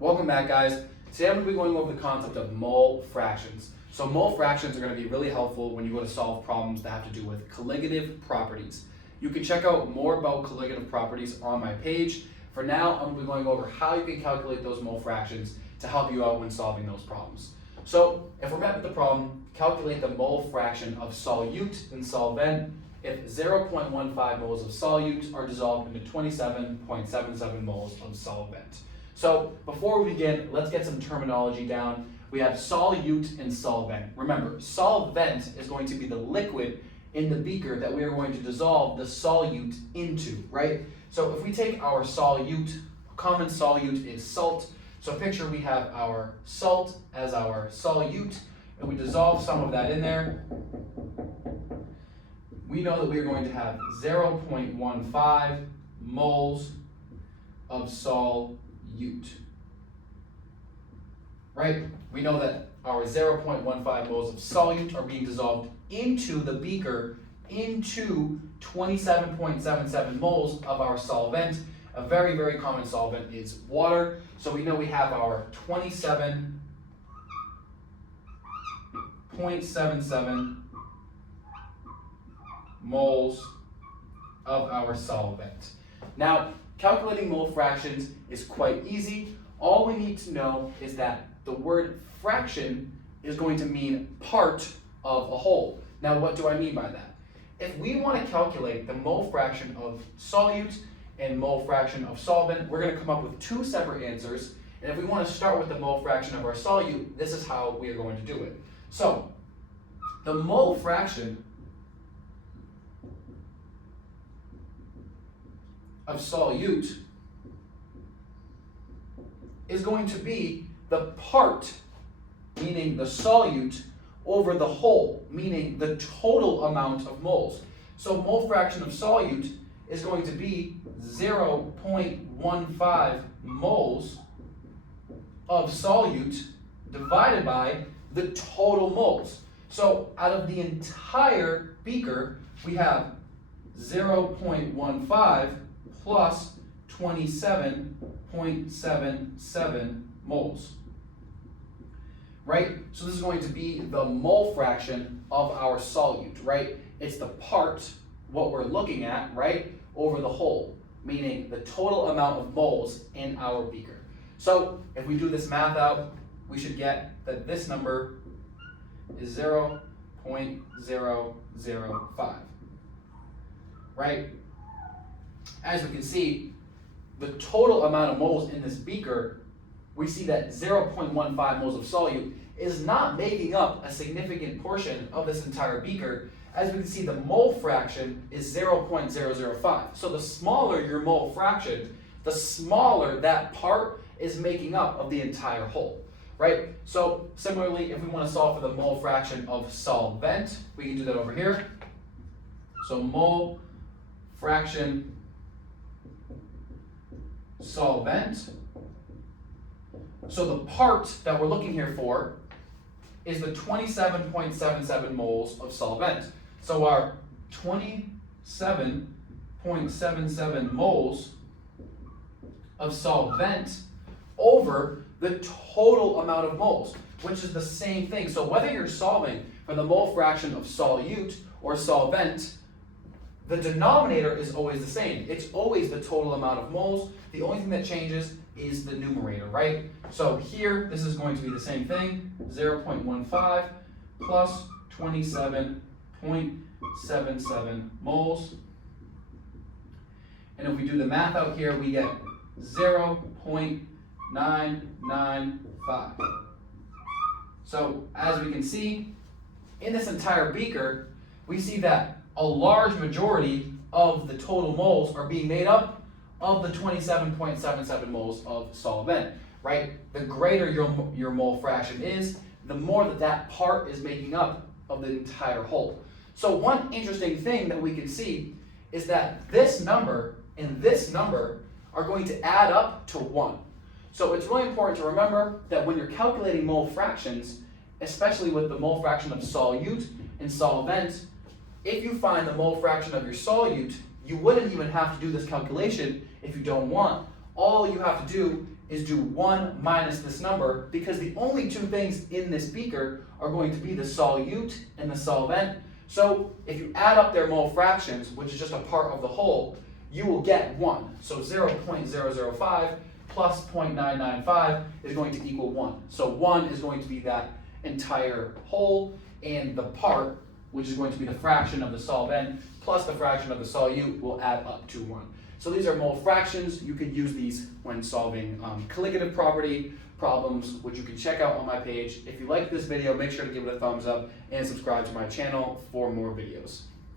Welcome back, guys. Today I'm going to be going over the concept of mole fractions. So mole fractions are going to be really helpful when you go to solve problems that have to do with colligative properties. You can check out more about colligative properties on my page. For now, I'm going to be going over how you can calculate those mole fractions to help you out when solving those problems. So if we're met with the problem, calculate the mole fraction of solute in solvent if 0.15 moles of solute are dissolved into 27.77 moles of solvent. So before we begin, let's get some terminology down. We have solute and solvent. Remember, solvent is going to be the liquid in the beaker that we are going to dissolve the solute into, right? So if we take our solute, common solute is salt. So picture we have our salt as our solute, and we dissolve some of that in there. We know that we are going to have 0.15 moles of solute, right? We know that our 0.15 moles of solute are being dissolved into the beaker into 27.77 moles of our solvent. A very, very common solvent is water. So we know we have our 27.77 moles of our solvent. Now, calculating mole fractions is quite easy. All we need to know is that the word fraction is going to mean part of a whole. Now, what do I mean by that? If we want to calculate the mole fraction of solute and mole fraction of solvent, we're going to come up with two separate answers. And if we want to start with the mole fraction of our solute, this is how we are going to do it. So, the mole fraction of solute is going to be the part, meaning the solute, over the whole, meaning the total amount of moles. So mole fraction of solute is going to be 0.15 moles of solute divided by the total moles. So out of the entire beaker, we have 0.15 plus 27.77 moles, right? So this is going to be the mole fraction of our solute, right? It's the part, what we're looking at, right, over the whole, meaning the total amount of moles in our beaker. So if we do this math out, we should get that this number is 0.005, right? As we can see, the total amount of moles in this beaker, we see that 0.15 moles of solute is not making up a significant portion of this entire beaker. As we can see, the mole fraction is 0.005. So the smaller your mole fraction, the smaller that part is making up of the entire whole, right? So similarly, if we want to solve for the mole fraction of solvent, we can do that over here. So mole fraction solvent. So the part that we're looking here for is the 27.77 moles of solvent. So our 27.77 moles of solvent over the total amount of moles, which is the same thing. So whether you're solving for the mole fraction of solute or solvent, the denominator is always the same. It's always the total amount of moles. The only thing that changes is the numerator, right? So here, this is going to be the same thing, 0.15 plus 27.77 moles. And if we do the math out here, we get 0.995. So as we can see, in this entire beaker, we see that a large majority of the total moles are being made up of the 27.77 moles of solvent, right? The greater your mole fraction is, the more that part is making up of the entire whole. So one interesting thing that we can see is that this number and this number are going to add up to 1. So it's really important to remember that when you're calculating mole fractions, especially with the mole fraction of solute and solvent, if you find the mole fraction of your solute, you wouldn't even have to do this calculation if you don't want. All you have to do is do 1 minus this number, because the only two things in this beaker are going to be the solute and the solvent. So if you add up their mole fractions, which is just a part of the whole, you will get 1. So 0.005 plus 0.995 is going to equal 1. So 1 is going to be that entire whole, and the part, which is going to be the fraction of the solvent plus the fraction of the solute, will add up to 1. So these are mole fractions. You could use these when solving colligative property problems, which you can check out on my page. If you like this video, make sure to give it a thumbs up and subscribe to my channel for more videos.